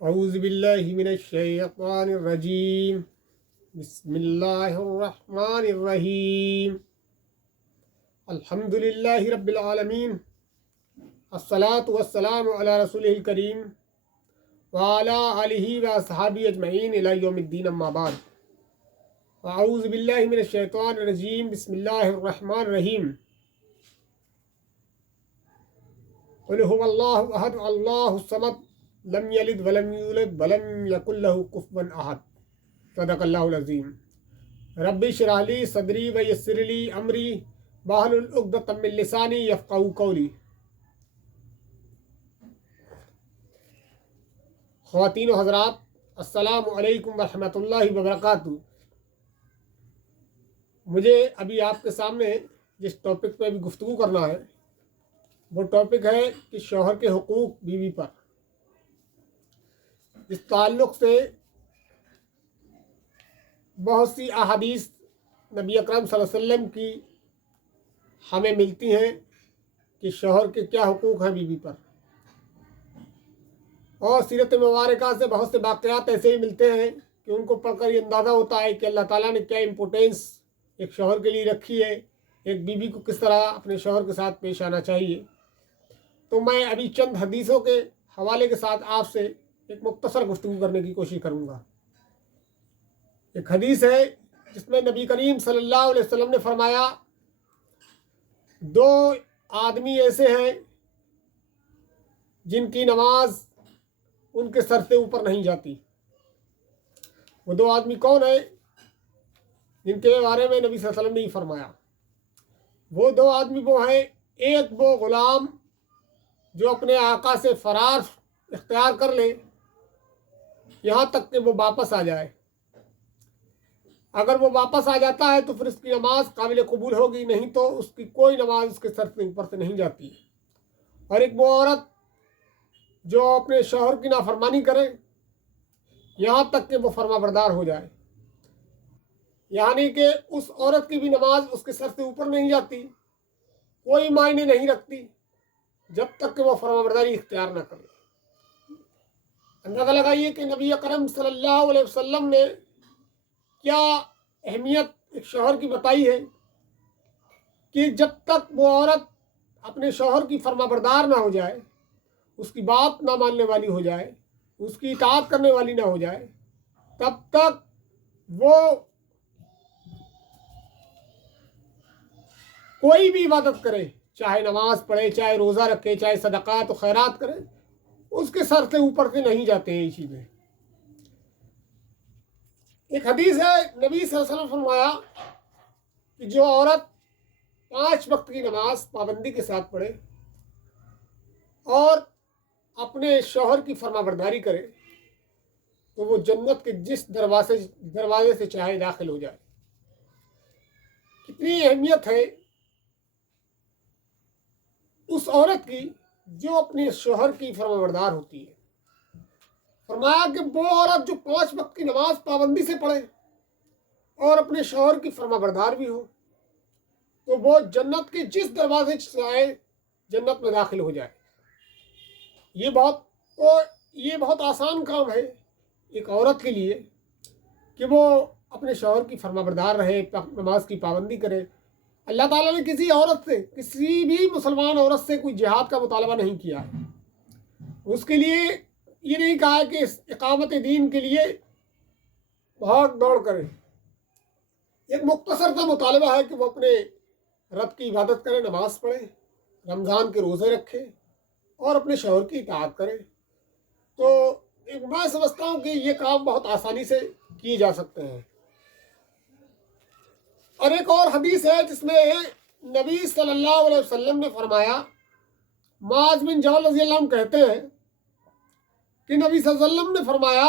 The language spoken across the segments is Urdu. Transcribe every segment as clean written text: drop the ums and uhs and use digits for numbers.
اعوذ باللہ من الشیطان الرجیم بسم اللہ الرحمن الرحیم الحمد للہ رب العالمین الصلاة والسلام علی رسولہ الکریم وعلی آلہ واصحابہ اجمعین الی یوم الدین اما بعد اعوذ باللہ من الشیطان الرجیم بسم اللہ الرحمن الرحیم قل هو اللہ احد اللہ الصمد لم یلد ولم یولد ولم یکن لہ کفوا احد صدق اللہ العظیم رب اشرح لی صدری ویسر لی امری واحلل عقدۃ من لسانی یفقہوا قولی۔ خواتین و حضرات، السلام علیکم ورحمۃ اللہ وبرکاتہ۔ مجھے ابھی آپ کے سامنے جس ٹاپک پہ بھی گفتگو کرنا ہے وہ ٹاپک ہے کہ شوہر کے حقوق بیوی پر۔ اس تعلق سے بہت سی احادیث نبی اکرم صلی اللہ علیہ وسلم کی ہمیں ملتی ہیں کہ شوہر کے کیا حقوق ہیں بیوی پر، اور سیرت مبارکہ سے بہت سے واقعات ایسے ہی ملتے ہیں کہ ان کو پڑھ کر یہ اندازہ ہوتا ہے کہ اللہ تعالیٰ نے کیا امپورٹینس ایک شوہر کے لیے رکھی ہے، ایک بیوی کو کس طرح اپنے شوہر کے ساتھ پیش آنا چاہیے۔ تو میں ابھی چند حدیثوں کے حوالے کے ساتھ آپ سے ایک مختصر گفتگو کرنے کی کوشش کروں گا۔ ایک حدیث ہے جس میں نبی کریم صلی اللہ علیہ وسلم نے فرمایا، دو آدمی ایسے ہیں جن کی نماز ان کے سر سے اوپر نہیں جاتی۔ وہ دو آدمی کون ہیں جن کے بارے میں نبی صلی اللہ علیہ وسلم نے یہ فرمایا؟ وہ دو آدمی وہ ہیں، ایک وہ غلام جو اپنے آقا سے فرار اختیار کر لے یہاں تک کہ وہ واپس آ جائے۔ اگر وہ واپس آ جاتا ہے تو پھر اس کی نماز قابل قبول ہوگی، نہیں تو اس کی کوئی نماز اس کے سر سے اوپر سے نہیں جاتی۔ اور ایک وہ عورت جو اپنے شوہر کی نافرمانی کرے یہاں تک کہ وہ فرما بردار ہو جائے، یعنی کہ اس عورت کی بھی نماز اس کے سر سے اوپر نہیں جاتی، کوئی معنی نہیں رکھتی جب تک کہ وہ فرما برداری اختیار نہ کرے۔ اندازہ لگائیے کہ نبی اکرم صلی اللہ علیہ وسلم نے کیا اہمیت ایک شوہر کی بتائی ہے کہ جب تک وہ عورت اپنے شوہر کی فرما بردار نہ ہو جائے، اس کی بات نہ ماننے والی ہو جائے، اس کی اطاعت کرنے والی نہ ہو جائے، تب تک وہ کوئی بھی عبادت کرے، چاہے نماز پڑھے، چاہے روزہ رکھے، چاہے صدقات و خیرات کرے، اس کے سر سے اوپر سے نہیں جاتے ہیں یہ چیزیں۔ ایک حدیث ہے، نبی صلی اللہ علیہ وسلم فرمایا کہ جو عورت 5 وقت کی نماز پابندی کے ساتھ پڑھے اور اپنے شوہر کی فرما برداری کرے تو وہ جنت کے جس دروازے سے چاہے داخل ہو جائے۔ کتنی اہمیت ہے اس عورت کی جو اپنے شوہر کی فرما بردار ہوتی ہے۔ فرمایا کہ وہ عورت جو 5 وقت کی نماز پابندی سے پڑھے اور اپنے شوہر کی فرما بردار بھی ہو تو وہ جنت کے جس دروازے سے آئے جنت میں داخل ہو جائے۔ یہ بہت آسان کام ہے ایک عورت کے لیے کہ وہ اپنے شوہر کی فرما بردار رہے، نماز کی پابندی کرے۔ اللہ تعالیٰ نے کسی عورت سے، کسی بھی مسلمان عورت سے کوئی جہاد کا مطالبہ نہیں کیا، اس کے لیے یہ نہیں کہا کہ اس اقامت دین کے لیے بھاگ دوڑ کرے۔ ایک مختصر سا مطالبہ ہے کہ وہ اپنے رب کی عبادت کرے، نماز پڑھے، رمضان کے روزے رکھے اور اپنے شوہر کی اطاعت کرے۔ تو میں سمجھتا ہوں کہ یہ کام بہت آسانی سے کیے جا سکتے ہیں۔ اور ایک اور حدیث ہے جس میں نبی صلی اللہ علیہ وسلم نے فرمایا، معاذ بن جبل رضی اللہ عنہ کہتے ہیں کہ نبی صلی اللہ علیہ وسلم نے فرمایا،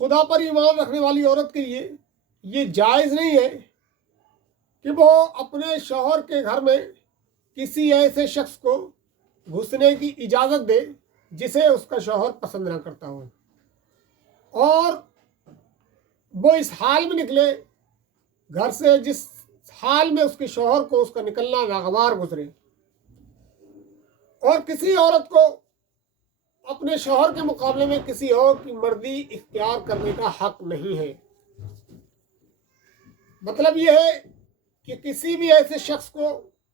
خدا پر ایمان رکھنے والی عورت کے لیے یہ جائز نہیں ہے کہ وہ اپنے شوہر کے گھر میں کسی ایسے شخص کو گھسنے کی اجازت دے جسے اس کا شوہر پسند نہ کرتا ہو، اور وہ اس حال میں نکلے گھر سے جس حال میں اس کے شوہر کو اس کا نکلنا ناگوار گزرے۔ اور کسی عورت کو اپنے شوہر کے مقابلے میں کسی اور کی مرضی اختیار کرنے کا حق نہیں ہے۔ مطلب یہ ہے کہ کسی بھی ایسے شخص کو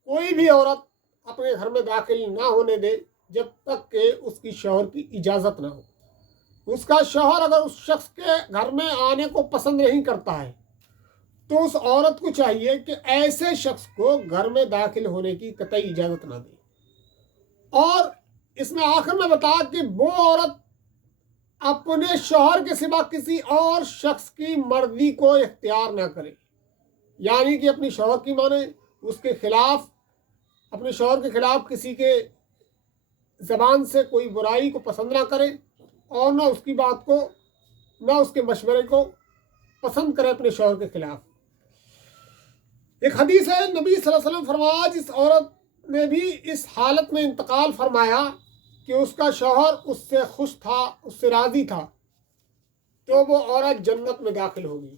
کوئی بھی عورت اپنے گھر میں داخل نہ ہونے دے جب تک کہ اس کی شوہر کی اجازت نہ ہو۔ اس کا شوہر اگر اس شخص کے گھر میں آنے کو پسند نہیں کرتا ہے تو اس عورت کو چاہیے کہ ایسے شخص کو گھر میں داخل ہونے کی قطعی اجازت نہ دے۔ اور اس میں آخر میں بتا کہ وہ عورت اپنے شوہر کے سوا کسی اور شخص کی مرضی کو اختیار نہ کرے، یعنی کہ اپنی شوہر کی مانے، اس کے خلاف، اپنے شوہر کے خلاف کسی کے زبان سے کوئی برائی کو پسند نہ کرے، اور نہ اس کی بات کو، نہ اس کے مشورے کو پسند کرے اپنے شوہر کے خلاف۔ ایک حدیث ہے، نبی صلی اللہ علیہ وسلم فرمایا جس عورت نے بھی اس حالت میں انتقال فرمایا کہ اس کا شوہر اس سے خوش تھا، اس سے راضی تھا، تو وہ عورت جنت میں داخل ہوگی۔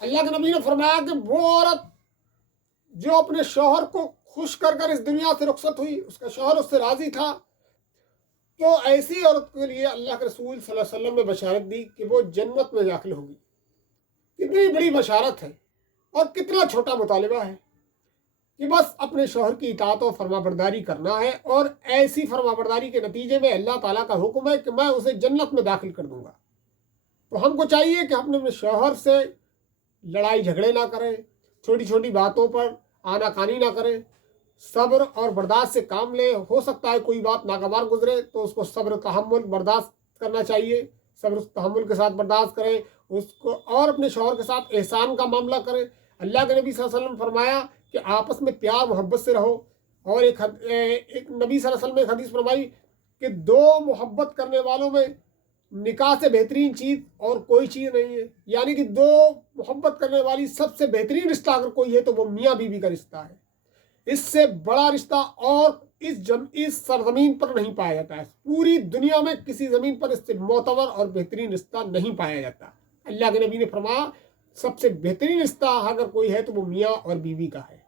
اللہ کے نبی نے فرمایا کہ وہ عورت جو اپنے شوہر کو خوش کر کر اس دنیا سے رخصت ہوئی، اس کا شوہر اس سے راضی تھا، تو ایسی عورت کے لیے اللہ کے رسول صلی اللہ علیہ وسلم نے بشارت دی کہ وہ جنت میں داخل ہوگی۔ کتنی بڑی بشارت ہے اور کتنا چھوٹا مطالبہ ہے کہ بس اپنے شوہر کی اطاعت و فرما برداری کرنا ہے، اور ایسی فرما برداری کے نتیجے میں اللہ تعالیٰ کا حکم ہے کہ میں اسے جنت میں داخل کر دوں گا۔ تو ہم کو چاہیے کہ ہم اپنے شوہر سے لڑائی جھگڑے نہ کریں، چھوٹی چھوٹی باتوں پر آنا کانی نہ کریں، صبر اور برداشت سے کام لیں۔ ہو سکتا ہے کوئی بات ناگوار گزرے تو اس کو صبر تحمل برداشت کرنا چاہیے، صبر تحمل کے ساتھ برداشت کریں اس کو، اور اپنے شوہر کے ساتھ احسان کا معاملہ کریں۔ اللہ کے نبی صلی اللہ علیہ وسلم فرمایا کہ آپس میں پیار محبت سے رہو، اور ایک نبی صلی اللہ علیہ وسلم نے ایک حدیث فرمائی کہ دو محبت کرنے والوں میں نکاح سے بہترین چیز اور کوئی چیز نہیں ہے، یعنی کہ دو محبت کرنے والی سب سے بہترین رشتہ اگر کوئی ہے تو وہ میاں بیوی کا رشتہ ہے۔ اس سے بڑا رشتہ اور اس سرزمین پر نہیں پایا جاتا ہے، پوری دنیا میں کسی زمین پر اس سے معتبر اور بہترین رشتہ نہیں پایا جاتا۔ اللہ کے نبی نے فرمایا سب سے بہترین رشتہ اگر کوئی ہے تو وہ میاں اور بیوی کا ہے۔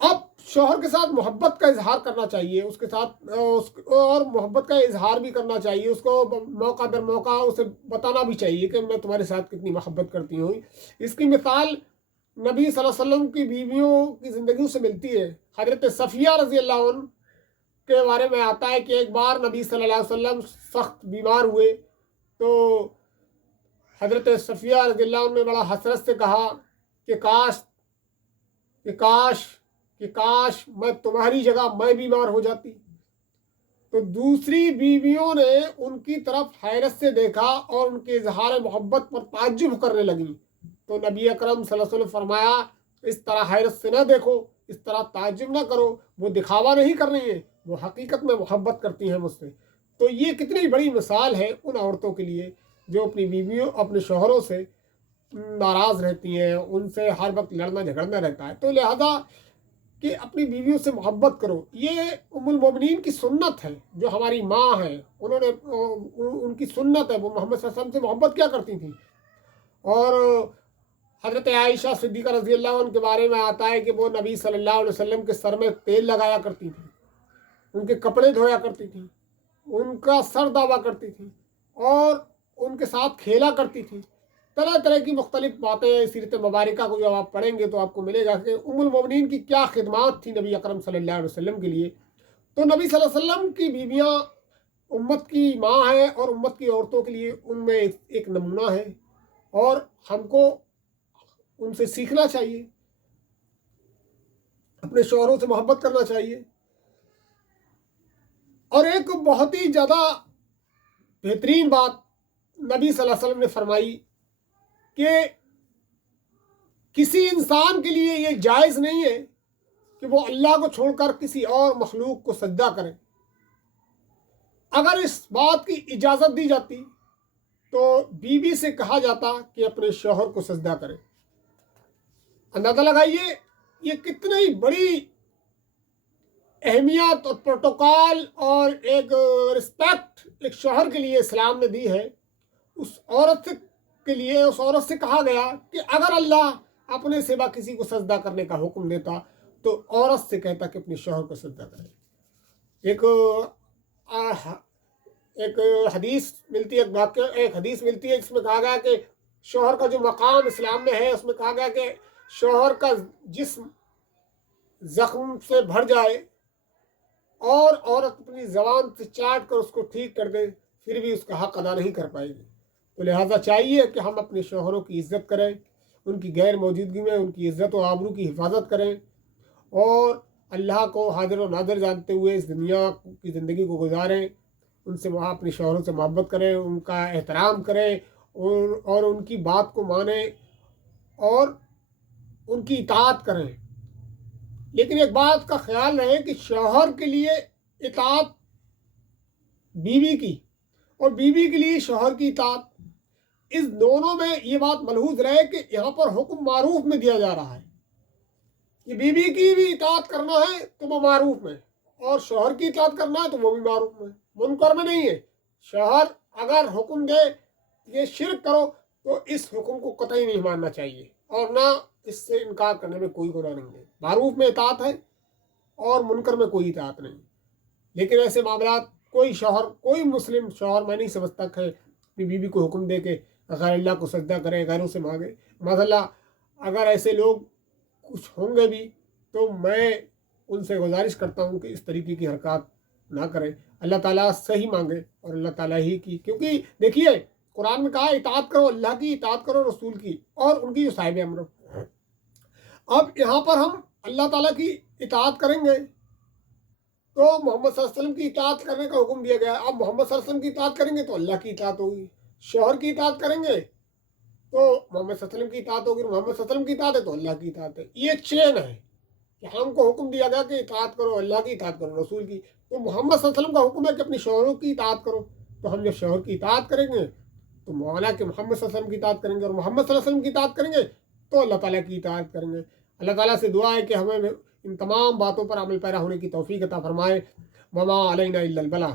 اب شوہر کے ساتھ محبت کا اظہار کرنا چاہیے، اس کے ساتھ اور محبت کا اظہار بھی کرنا چاہیے، اس کو موقع در موقع اسے بتانا بھی چاہیے کہ میں تمہارے ساتھ کتنی محبت کرتی ہوں۔ اس کی مثال نبی صلی اللہ علیہ وسلم کی بیویوں کی زندگیوں سے ملتی ہے۔ حضرت صفیہ رضی اللہ عنہ کے بارے میں آتا ہے کہ ایک بار نبی صلی اللہ علیہ وسلم سخت بیمار ہوئے تو حضرت صفیہ رضی اللہ عنہ نے بڑا حسرت سے کہا کہ کاش میں تمہاری جگہ میں بیمار ہو جاتی۔ تو دوسری بیویوں نے ان کی طرف حیرت سے دیکھا اور ان کے اظہار محبت پر تعجب کرنے لگیں۔ تو نبی اکرم صلی اللہ علیہ وسلم فرمایا اس طرح حیرت سے نہ دیکھو، اس طرح تعجب نہ کرو، وہ دکھاوا نہیں کر رہی ہیں، وہ حقیقت میں محبت کرتی ہیں مجھ سے۔ تو یہ کتنی بڑی مثال ہے ان عورتوں کے لیے جو اپنی بیویوں، اپنے شوہروں سے ناراض رہتی ہیں، ان سے ہر وقت لڑنا جھگڑنا رہتا ہے۔ تو لہذا کہ اپنی بیویوں سے محبت کرو، یہ ام المومنین کی سنت ہے، جو ہماری ماں ہیں انہوں نے، ان کی سنت ہے، وہ محمد صلی اللہ علیہ وسلم سے محبت کیا کرتی تھیں۔ اور حضرت عائشہ صدیقہ رضی اللہ عنہ کے بارے میں آتا ہے کہ وہ نبی صلی اللہ علیہ وسلم کے سر میں تیل لگایا کرتی تھیں، ان کے کپڑے دھویا کرتی تھیں، ان کا سر دابا کرتی تھیں، اور ان کے ساتھ کھیلا کرتی تھیں۔ طرح طرح کی مختلف باتیں سیرت مبارکہ کو جب آپ پڑھیں گے تو آپ کو ملے گا کہ ام المومنین کی کیا خدمات تھی نبی اکرم صلی اللہ علیہ وسلم کے لیے۔ تو نبی صلی اللہ علیہ وسلم کی بیویاں امت کی ماں ہیں اور امت کی عورتوں کے لیے ان میں ایک نمونہ ہے، اور ہم کو ان سے سیکھنا چاہیے، اپنے شوہروں سے محبت کرنا چاہیے۔ اور ایک بہت ہی زیادہ بہترین بات نبی صلی اللہ علیہ وسلم نے فرمائی کہ کسی انسان کے لیے یہ جائز نہیں ہے کہ وہ اللہ کو چھوڑ کر کسی اور مخلوق کو سجدہ کرے۔ اگر اس بات کی اجازت دی جاتی تو بیوی سے کہا جاتا کہ اپنے شوہر کو سجدہ کرے۔ اندازہ لگائیے یہ کتنی بڑی اہمیت اور پروٹوکال اور ایک رسپیکٹ ایک شوہر کے لیے اسلام نے دی ہے۔ اس عورت کے لیے، اس عورت سے کہا گیا کہ اگر اللہ اپنے سوا کسی کو سجدہ کرنے کا حکم دیتا تو عورت سے کہتا کہ اپنے شوہر کو سجدہ کرے۔ ایک ایک حدیث ملتی ہے، ایک حدیث ملتی ہے جس میں کہا گیا کہ شوہر کا جو مقام اسلام میں ہے، اس میں کہا گیا کہ شوہر کا جسم زخم سے بھر جائے اور عورت اپنی زبان سے چاٹ کر اس کو ٹھیک کر دے، پھر بھی اس کا حق ادا نہیں کر پائے گی۔ تو لہٰذا چاہیے کہ ہم اپنے شوہروں کی عزت کریں، ان کی غیر موجودگی میں ان کی عزت و آبرو کی حفاظت کریں، اور اللہ کو حاضر و ناظر جانتے ہوئے اس دنیا کی زندگی کو گزاریں، ان سے وہاں اپنے شوہروں سے محبت کریں، ان کا احترام کریں، اور ان کی بات کو مانیں اور ان کی اطاعت کریں۔ لیکن ایک بات کا خیال رہے کہ شوہر کے لیے اطاعت بیوی کی اور بیوی کے لیے شوہر کی اطاعت، اس دونوں میں یہ بات ملحوظ رہے کہ یہاں پر حکم معروف میں دیا جا رہا ہے کہ بیوی کی بھی اطاعت کرنا ہے تو وہ معروف میں، اور شوہر کی اطاعت کرنا ہے تو وہ بھی معروف میں، منکر میں نہیں ہے۔ شوہر اگر حکم دے یہ شرک کرو تو اس حکم کو قطعی نہیں ماننا چاہیے، اور نہ اس سے انکار کرنے میں کوئی گناہ نہیں ہے۔ معروف میں اطاعت ہے اور منکر میں کوئی اطاعت نہیں۔ لیکن ایسے معاملات کوئی مسلم شوہر میں نہیں سمجھتا کہ اپنی بیوی کو حکم دے کے غیر اللہ کو سجدہ کرے، غیروں سے مانگے۔ معاذاللہ اگر ایسے لوگ کچھ ہوں گے بھی تو میں ان سے گزارش کرتا ہوں کہ اس طریقے کی حرکات نہ کریں، اللہ تعالیٰ صحیح مانگے اور اللہ تعالیٰ ہی کی، کیونکہ دیکھیے قرآن میں کہا اطاعت کرو اللہ کی، اطاعت کرو رسول کی اور ان کی جو صاحب امر۔ اب یہاں پر ہم اللہ تعالیٰ کی اطاعت کریں گے تو محمد صلی اللہ علیہ وسلم کی اطاعت کرنے کا حکم دیا گیا ہے۔ اب محمد صلی اللہ علیہ وسلم کی اطاعت کریں گے تو اللہ کی اطاعت ہوگی، شوہر کی اطاعت کریں گے تو محمد صلی اللہ علیہ وسلم کی اطاعت ہوگی، محمد صلی اللہ علیہ وسلم کی اطاعت ہے تو اللہ کی اطاعت ہے۔ یہ چین ہے کہ ہم کو حکم دیا گیا کہ اطاعت کرو اللہ کی، اطاعت کرو رسول کی، تو محمد صلی اللہ علیہ وسلم کا حکم ہے کہ اپنے شوہروں کی اطاعت کرو، تو ہم جب شوہر کی اطاعت کریں گے تو مولا کہ محمد صلی اللہ علیہ وسلم کی اطاعت کریں گے، اور محمد صلی اللہ علیہ وسلم کی اطاعت کریں گے تو اللہ تعالیٰ کی اطاعت کریں گے۔ اللہ تعالیٰ سے دعا ہے کہ ہمیں ان تمام باتوں پر عمل پیرا ہونے کی توفیق عطا فرمائے۔ وما علینا الا البلاغ۔